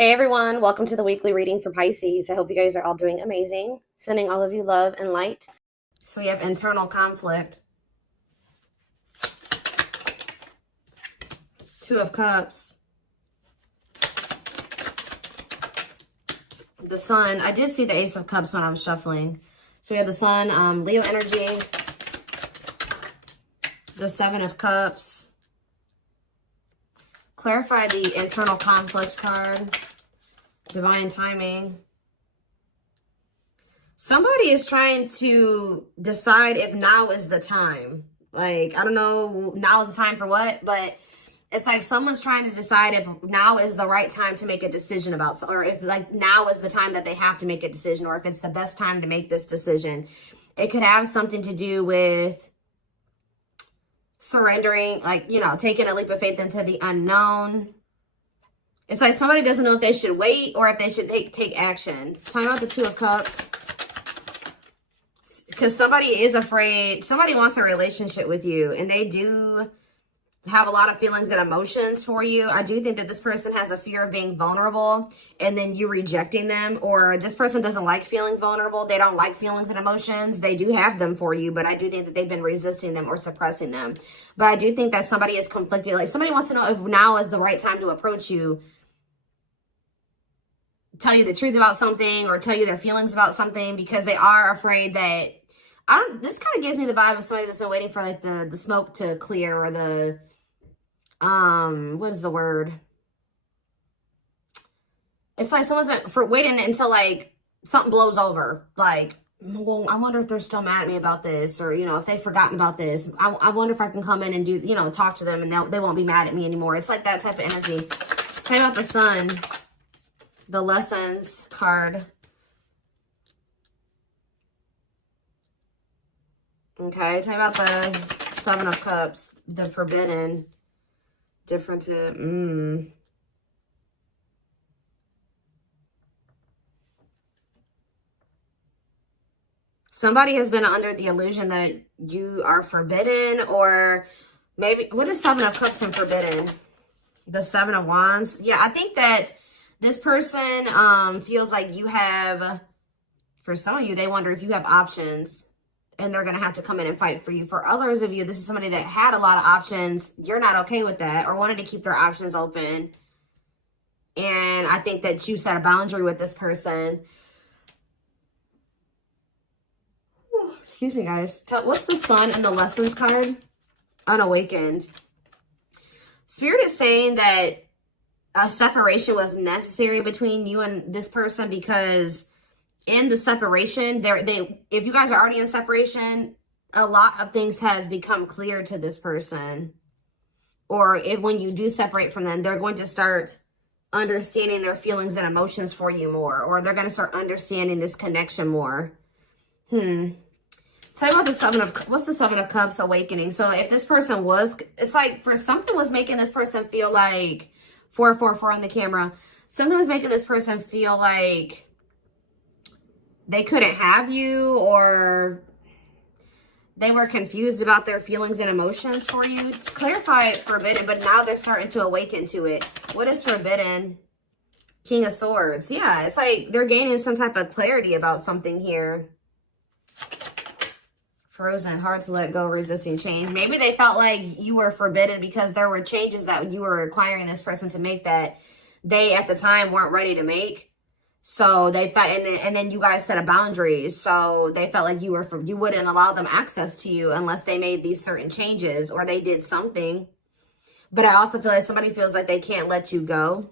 Hey everyone, welcome to the weekly reading for Pisces. I hope you guys are all doing amazing. Sending all of you love and light. So we have internal conflict. Two of Cups. The Sun. I did see the Ace of Cups when I was shuffling. So we have the Sun, Leo energy. The Seven of Cups. Clarify the internal conflict card. Divine timing. Somebody is trying to decide if now is the time. Like, I don't know, now is the time for what, but it's like someone's trying to decide if now is the right time to make a decision about, or if like now is the time that they have to make a decision, or if it's the best time to make this decision. It could have something to do with surrendering, like, you know, taking a leap of faith into the unknown. It's like somebody doesn't know if they should wait or if they should take action. Talking about the Two of Cups. Because somebody is afraid. Somebody wants a relationship with you. And they do have a lot of feelings and emotions for you. I do think that this person has a fear of being vulnerable and then you rejecting them. Or this person doesn't like feeling vulnerable. They don't like feelings and emotions. They do have them for you. But I do think that they've been resisting them or suppressing them. But I do think that somebody is conflicted. Like somebody wants to know if now is the right time to approach you. Tell you the truth about something or tell you their feelings about something because they are afraid that this kind of gives me the vibe of somebody that's been waiting for like the smoke to clear or the what is the word? It's like someone's been waiting until like something blows over. Like, well, I wonder if they're still mad at me about this, or you know, if they've forgotten about this. I wonder if I can come in and do, you know, talk to them and they won't be mad at me anymore. It's like that type of energy. Tell me about the Sun. The Lessons card. Okay, tell me about the Seven of Cups. The Forbidden. Different to... Somebody has been under the illusion that you are forbidden, or maybe... What is Seven of Cups and Forbidden? The Seven of Wands. Yeah, I think that this person feels like you have, for some of you, they wonder if you have options and they're going to have to come in and fight for you. For others of you, this is somebody that had a lot of options. You're not okay with that or wanted to keep their options open. And I think that you set a boundary with this person. Excuse me, guys. What's the Sun and the Lessons card? Unawakened. Spirit is saying that a separation was necessary between you and this person because in the separation, if you guys are already in separation, a lot of things has become clear to this person. Or when you do separate from them, they're going to start understanding their feelings and emotions for you more, or they're going to start understanding this connection more. Tell me about the Seven of, what's the Seven of Cups awakening? So if this person was, it's like for something was making this person feel like 444 on the camera. Something was making this person feel like they couldn't have you, or they were confused about their feelings and emotions for you. Clarify Forbidden, but now they're starting to awaken to it. What is Forbidden? King of Swords. Yeah, it's like they're gaining some type of clarity about something here. Frozen, hard to let go, resisting change. Maybe they felt like you were forbidden because there were changes that you were requiring this person to make that they at the time weren't ready to make. So they felt, and then you guys set a boundary. So they felt like you wouldn't allow them access to you unless they made these certain changes or they did something. But I also feel like somebody feels like they can't let you go.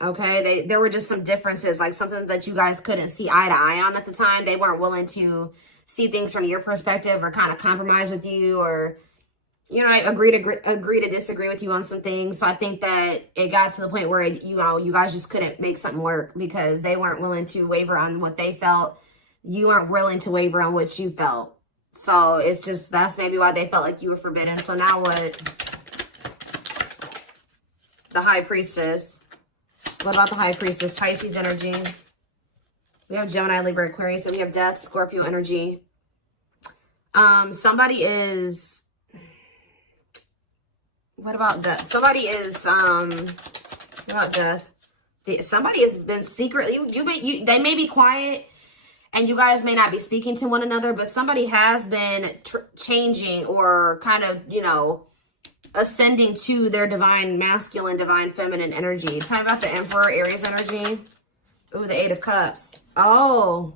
Okay, there were just some differences, like something that you guys couldn't see eye to eye on at the time. They weren't willing to see things from your perspective or kind of compromise with you, or, you know, agree to disagree with you on some things. So I think that it got to the point where, you know, you guys just couldn't make something work because they weren't willing to waver on what they felt. You weren't willing to waver on what you felt. So it's just, that's maybe why they felt like you were forbidden. So now what? The High Priestess. What about the High Priestess? Pisces energy. We have Gemini, Libra, Aquarius, and we have Death, Scorpio energy. Somebody is... What about Death? Somebody is... What about Death? Somebody has been secretly, they may be quiet and you guys may not be speaking to one another, but somebody has been changing or kind of, you know, ascending to their divine masculine, divine feminine energy. Talk about the Emperor, Aries energy. Ooh, the Eight of Cups. Oh.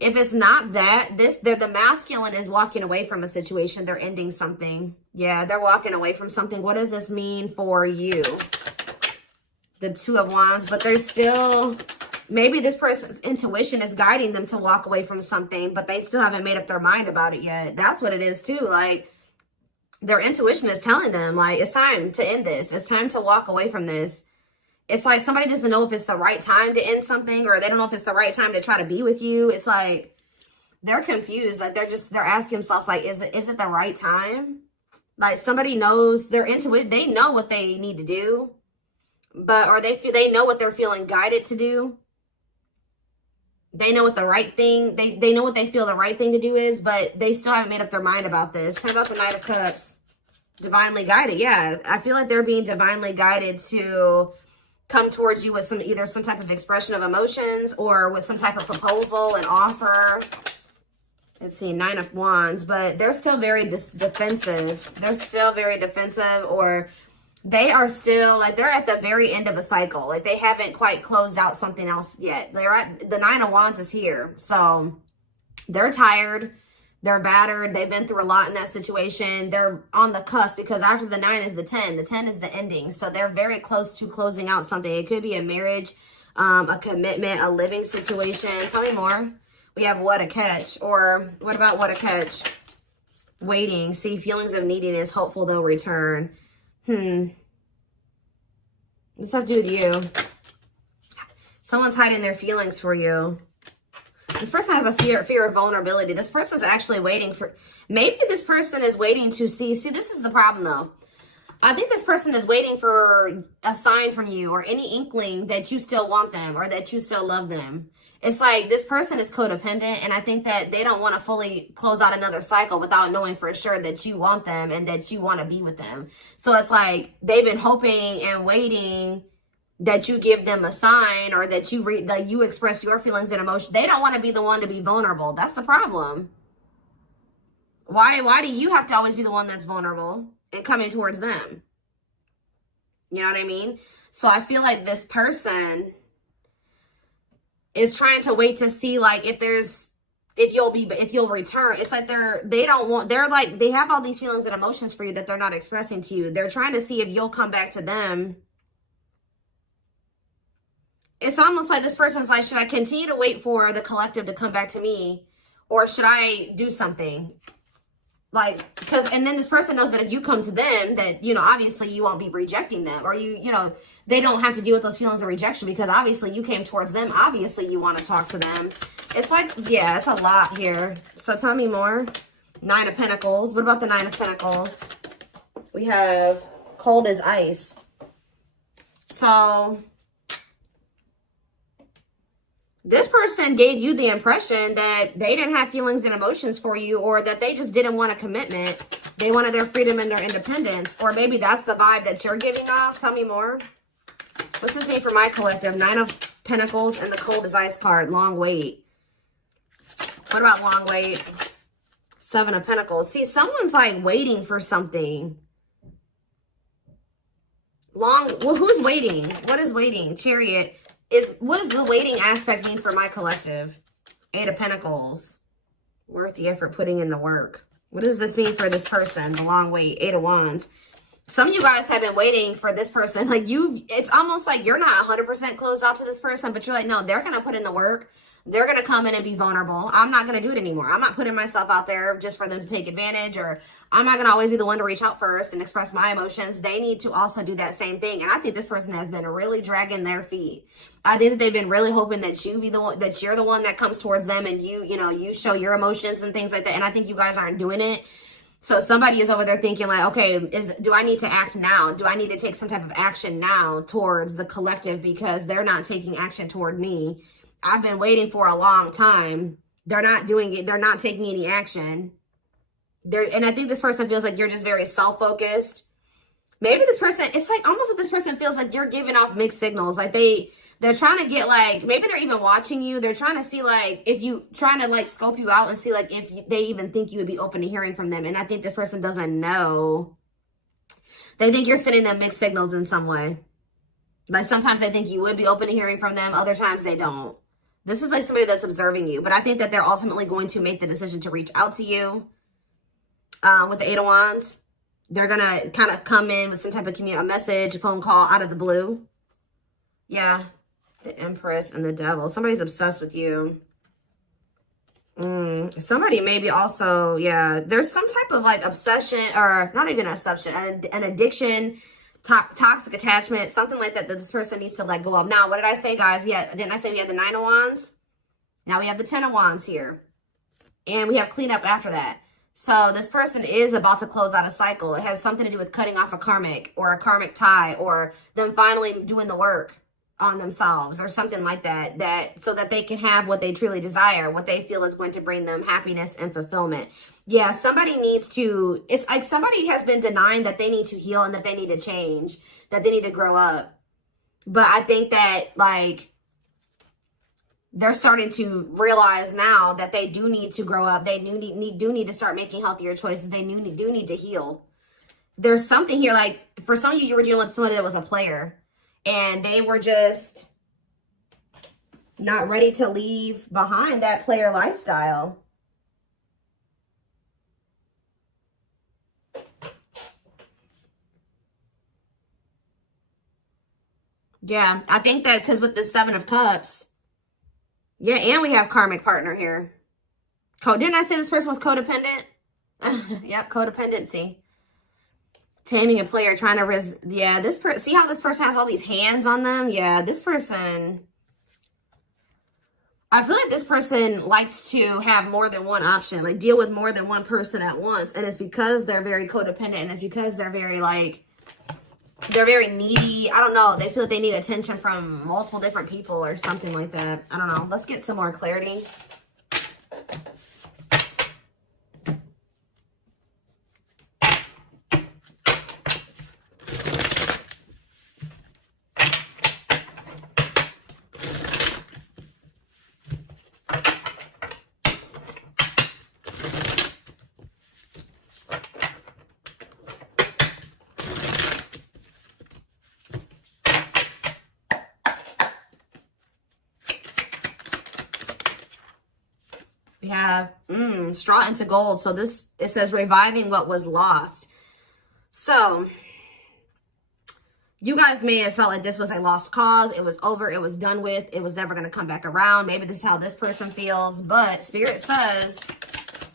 If it's not that, the masculine is walking away from a situation. They're ending something. Yeah, they're walking away from something. What does this mean for you? The Two of Wands, but they're still, maybe this person's intuition is guiding them to walk away from something, but they still haven't made up their mind about it yet. That's what it is too. Like, their intuition is telling them, like, it's time to end this. It's time to walk away from this. It's like somebody doesn't know if it's the right time to end something, or they don't know if it's the right time to try to be with you. It's like they're confused. Like they're asking themselves, like, is it the right time? Like somebody knows, they're into it. They know what they need to do, but they know what they're feeling guided to do. They know what the right thing, they know what they feel the right thing to do is, but they still haven't made up their mind about this. Talk about the Knight of Cups. Divinely guided. Yeah, I feel like they're being divinely guided to come towards you with either some type of expression of emotions or with some type of proposal and offer. Let's see, Nine of Wands, but they're still very defensive. They're still very defensive, or they are still, like, they're at the very end of a cycle. Like, they haven't quite closed out something else yet. They're at, the Nine of Wands is here. So they're tired. They're battered. They've been through a lot in that situation. They're on the cusp because after the 9 is the 10. The 10 is the ending. So they're very close to closing out something. It could be a marriage, a commitment, a living situation. Tell me more. We have What a Catch. Or what about What a Catch? Waiting. See, feelings of neediness. Hopeful they'll return. What's that to do with you? Someone's hiding their feelings for you. This person has a fear of vulnerability. This person's actually waiting for, maybe this person is waiting to see this is the problem though. I think this person is waiting for a sign from you or any inkling that you still want them or that you still love them. It's like this person is codependent, and I think that they don't want to fully close out another cycle without knowing for sure that you want them and that you want to be with them. So it's like they've been hoping and waiting that you give them a sign or that you express your feelings and emotions. They don't want to be the one to be vulnerable. That's the problem. Why do you have to always be the one that's vulnerable and coming towards them? You know what I mean? So I feel like this person is trying to wait to see, like, if you'll return. It's like they have all these feelings and emotions for you that they're not expressing to you. They're trying to see if you'll come back to them. It's almost like this person's like, should I continue to wait for the collective to come back to me, or should I do something? Like, and then this person knows that if you come to them, that, you know, obviously you won't be rejecting them, or you know, they don't have to deal with those feelings of rejection because obviously you came towards them. Obviously you want to talk to them. It's like, yeah, it's a lot here. So tell me more. Nine of Pentacles. What about the Nine of Pentacles? We have Cold as Ice. So this person gave you the impression that they didn't have feelings and emotions for you, or that they just didn't want a commitment. They wanted their freedom and their independence. Or maybe that's the vibe that you're giving off. Tell me more. What's this mean for my collective? Nine of Pentacles and the Cold as Ice card. Long wait. What about long wait? Seven of Pentacles. See, someone's like waiting for something. Well, who's waiting? What is waiting? Chariot. What does the waiting aspect mean for my collective? Eight of Pentacles. Worth the effort, putting in the work. What does this mean for this person? The long wait. Eight of Wands. Some of you guys have been waiting for this person. Like it's almost like you're not 100% closed off to this person, but you're like, no, they're going to put in the work. They're going to come in and be vulnerable. I'm not going to do it anymore. I'm not putting myself out there just for them to take advantage, or I'm not going to always be the one to reach out first and express my emotions. They need to also do that same thing. And I think this person has been really dragging their feet. I think that they've been really hoping that you're the one that comes towards them and you show your emotions and things like that. And I think you guys aren't doing it. So somebody is over there thinking like, okay, do I need to act now? Do I need to take some type of action now towards the collective because they're not taking action toward me? I've been waiting for a long time. They're not doing it. They're not taking any action. And I think this person feels like you're just very self-focused. maybe this person, it's like almost like this person feels like you're giving off mixed signals. Like they're trying to get like, maybe they're even watching you. They're trying to see like, if you, trying to like scope you out and see like if they even think you would be open to hearing from them. And I think this person doesn't know. They think you're sending them mixed signals in some way. Like sometimes they think you would be open to hearing from them. Other times they don't. This is like somebody that's observing you. But I think that they're ultimately going to make the decision to reach out to you. With the Eight of Wands. They're going to kind of come in with some type of a message, a phone call out of the blue. Yeah. The Empress and the Devil. Somebody's obsessed with you. Somebody maybe also, yeah. There's some type of like obsession, or not even an obsession, an addiction, toxic attachment, something like that this person needs to let go of. Now, what did I say, guys? Didn't I say we had the Nine of Wands? Now we have the Ten of Wands here. And we have cleanup after that. So this person is about to close out a cycle. It has something to do with cutting off a karmic or a karmic tie, or them finally doing the work on themselves or something like that, so that they can have what they truly desire, what they feel is going to bring them happiness and fulfillment. Yeah, somebody needs to, it's like somebody has been denying that they need to heal and that they need to change, that they need to grow up. But I think that like they're starting to realize now that they do need to grow up. They do need to start making healthier choices. They do need to heal. There's something here, like for some of you, you were dealing with somebody that was a player and they were just not ready to leave behind that player lifestyle. Yeah, I think that because with the Seven of Cups, yeah, and we have karmic partner here. Didn't I say this person was codependent? Yep, codependency. Taming a player, trying to yeah, this person, see how this person has all these hands on them? Yeah, this person, I feel like this person likes to have more than one option, like deal with more than one person at once. And it's because they're very codependent, and it's because they're very like, they're very needy. I don't know. They feel like they need attention from multiple different people or something like that. I don't know. Let's get some more clarity. We have straw into gold. So this, it says reviving what was lost. So you guys may have felt like this was a lost cause. It was over. It was done with. It was never going to come back around. Maybe this is how this person feels. But Spirit says,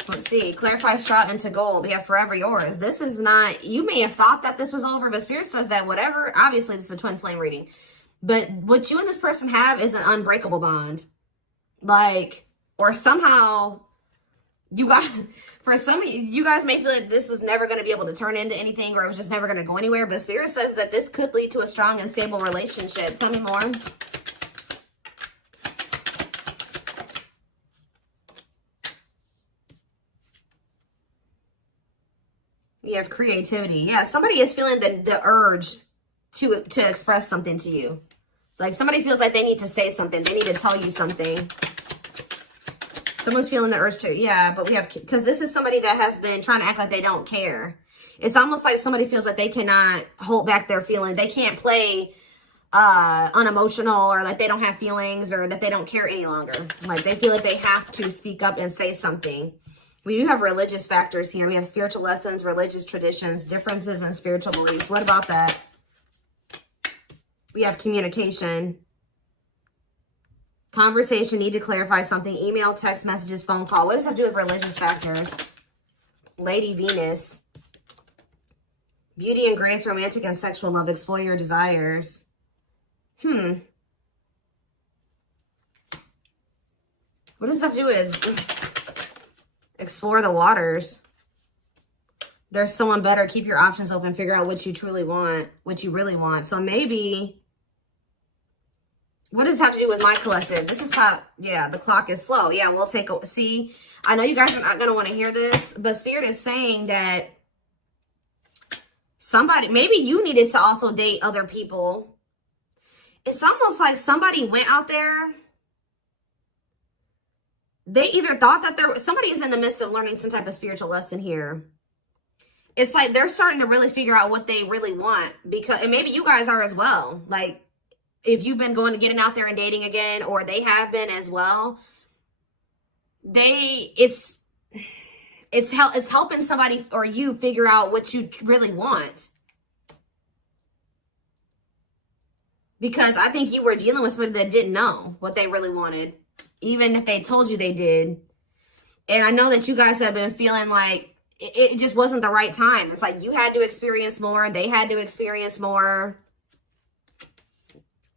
let's see, clarify straw into gold. We have forever yours. This is not, you may have thought that this was over, but Spirit says that whatever, obviously this is a twin flame reading. But what you and this person have is an unbreakable bond. Like, or somehow you guys, for some, you guys may feel like this was never going to be able to turn into anything, or it was just never going to go anywhere. But Spirit says that this could lead to a strong and stable relationship. Tell me more. We have creativity. Yeah, somebody is feeling the urge to express something to you. Like somebody feels like they need to say something. They need to tell you something. Someone's feeling the urge to, yeah, but we have, because this is somebody that has been trying to act like they don't care. It's almost like somebody feels like they cannot hold back their feelings. They can't play unemotional, or like they don't have feelings, or that they don't care any longer. Like they feel like they have to speak up and say something. We do have religious factors here. We have spiritual lessons, religious traditions, differences in spiritual beliefs. What about that? We have communication. Conversation, need to clarify something. Email, text messages, phone call. What does that do with religious factors? Lady Venus. Beauty and grace, romantic and sexual love. Explore your desires. What does that do with explore the waters? There's someone better. Keep your options open. Figure out what you truly want, what you really want. So maybe, what does this have to do with my collective? This is how, yeah, the clock is slow. Yeah, we'll take a, see, I know you guys are not going to want to hear this, but Spirit is saying that Somebody, maybe you needed to also date other people. It's almost like somebody went out there. They either thought that somebody is in the midst of learning some type of spiritual lesson here. It's like they're starting to really figure out what they really want, because, and maybe you guys are as well. Like, if you've been getting out there and dating again, or they have been as well, it's helping somebody or you figure out what you really want. Because I think you were dealing with somebody that didn't know what they really wanted, even if they told you they did. And I know that you guys have been feeling like it just wasn't the right time. It's like you had to experience more. They had to experience more.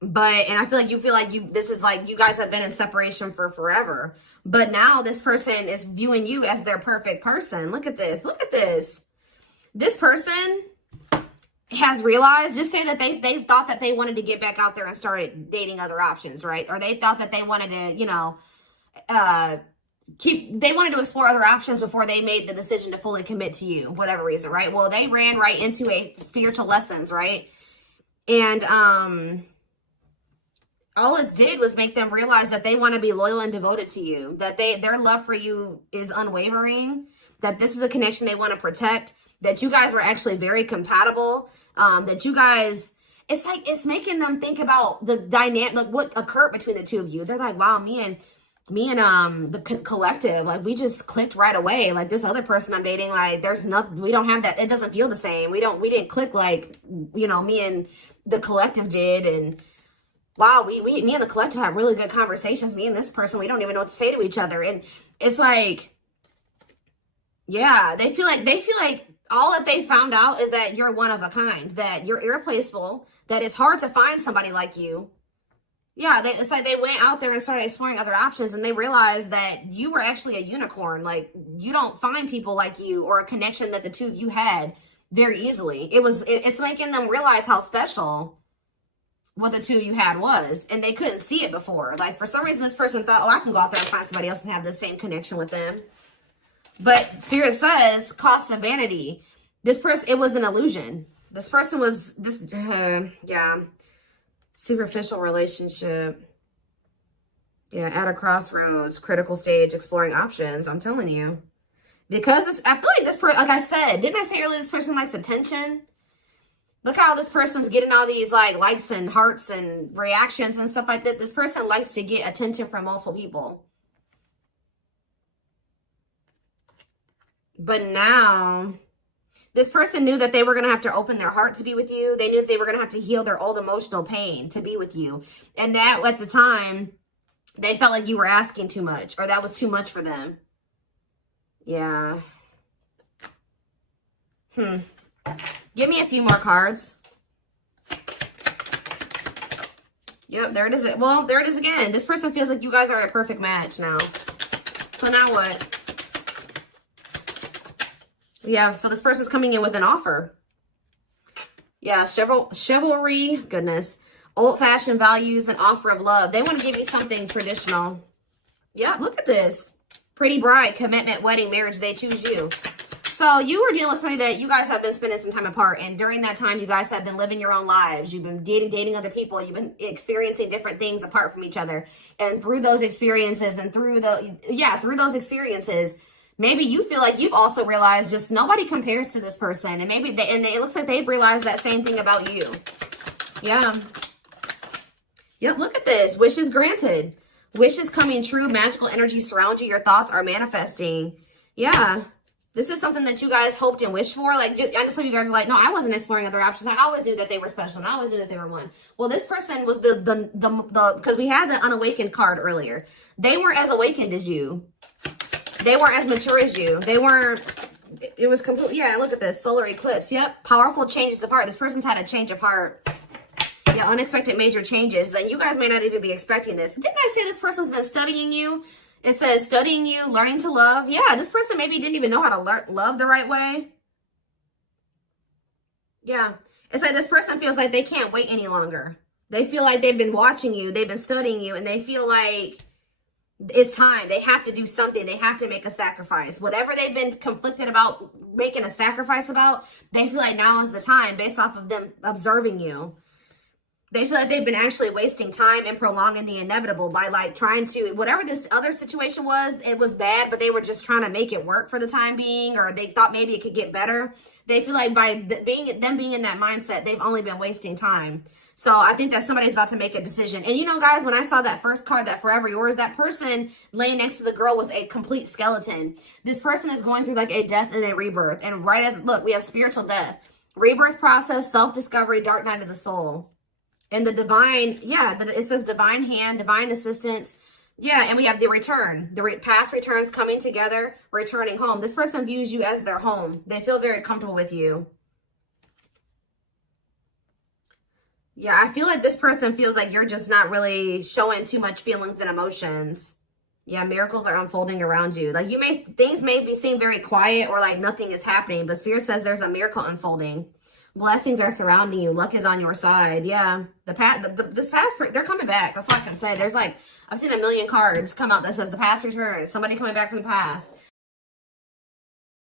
But, and I feel like this is like you guys have been in separation for forever. But now this person is viewing you as their perfect person. Look at this. Look at this. This person has realized, just say that they thought that they wanted to get back out there and started dating other options, right? Or they thought that they wanted to, you know, they wanted to explore other options before they made the decision to fully commit to you, whatever reason, right? Well, they ran right into a spiritual lessons, right? And all it did was make them realize that they want to be loyal and devoted to you, that their love for you is unwavering, that this is a connection they want to protect, that you guys were actually very compatible, that you guys, it's like, it's making them think about the dynamic, like what occurred between the two of you. They're like, wow, me and the collective, like, we just clicked right away. Like, this other person I'm dating, like, there's nothing, we don't have that, it doesn't feel the same. We didn't click like, you know, me and the collective did. And wow, me and the collective have really good conversations. Me and this person, we don't even know what to say to each other. And it's like, yeah, they feel like all that they found out is that you're one of a kind, that you're irreplaceable, that it's hard to find somebody like you. Yeah, it's like they went out there and started exploring other options, and they realized that you were actually a unicorn. Like, you don't find people like you, or a connection that the two of you had very easily. It's making them realize how special what the two of you had was, and they couldn't see it before. Like, for some reason, this person thought, oh, I can go out there and find somebody else and have the same connection with them. But Spirit says, cost of vanity. This person, it was an illusion. This person was, yeah, superficial relationship. Yeah, at a crossroads, critical stage, exploring options. I'm telling you. Because I feel like this person, like I said, didn't I say earlier, this person likes attention? Look how this person's getting all these like likes and hearts and reactions and stuff like that. This person likes to get attention from multiple people. But now, this person knew that they were going to have to open their heart to be with you. They knew that they were going to have to heal their old emotional pain to be with you. And that, at the time, they felt like you were asking too much, or that was too much for them. Yeah. Give me a few more cards. Yep, there it is. Well, there it is again. This person feels like you guys are a perfect match now. So now what? Yeah, so this person's coming in with an offer. Yeah, chivalry, goodness. Old-fashioned values and offer of love. They want to give you something traditional. Yeah, look at this. Pretty bride, commitment, wedding, marriage, they choose you. So you were dealing with somebody that you guys have been spending some time apart. And during that time, you guys have been living your own lives. You've been dating other people. You've been experiencing different things apart from each other. And through those experiences and through those experiences, maybe you feel like you've also realized just nobody compares to this person. And maybe it looks like they've realized that same thing about you. Yeah. Yep, look at this. Wishes granted. Wishes coming true. Magical energy surround you. Your thoughts are manifesting. Yeah. This is something that you guys hoped and wished for. Like, I know some of you guys are like, no, I wasn't exploring other options. I always knew that they were special, and I always knew that they were one. Well, this person was because we had the unawakened card earlier. They weren't as awakened as you. They weren't as mature as you. They weren't, it was completely, yeah, look at this, solar eclipse. Yep, powerful changes of heart. This person's had a change of heart. Yeah, unexpected major changes. And you guys may not even be expecting this. Didn't I say this person's been studying you? It says studying you, learning to love. Yeah, this person maybe didn't even know how to love the right way. Yeah, it's like this person feels like they can't wait any longer. They feel like they've been watching you, they've been studying you, and they feel like It's time. They have to do something. They have to make a sacrifice. Whatever they've been conflicted about making a sacrifice about, they feel like now is the time based off of them observing you. They feel like they've been actually wasting time and prolonging the inevitable by like trying to, whatever this other situation was, it was bad, but they were just trying to make it work for the time being, or they thought maybe it could get better. They feel like by being in that mindset, they've only been wasting time. So I think that somebody's about to make a decision. And you know, guys, when I saw that first card, that Forever Yours, that person laying next to the girl was a complete skeleton. This person is going through like a death and a rebirth. And right as, look, we have spiritual death, rebirth process, self-discovery, dark night of the soul. And the divine, yeah, it says divine hand, divine assistance. Yeah, and we have the return. The past returns coming together, returning home. This person views you as their home. They feel very comfortable with you. Yeah, I feel like this person feels like you're just not really showing too much feelings and emotions. Yeah, miracles are unfolding around you. Like things may seem very quiet or like nothing is happening, but Spirit says there's a miracle unfolding. Blessings are surrounding you. Luck is on your side. Yeah. They're coming back. That's all I can say. There's like, I've seen a million cards come out that says the past returns. Somebody coming back from the past.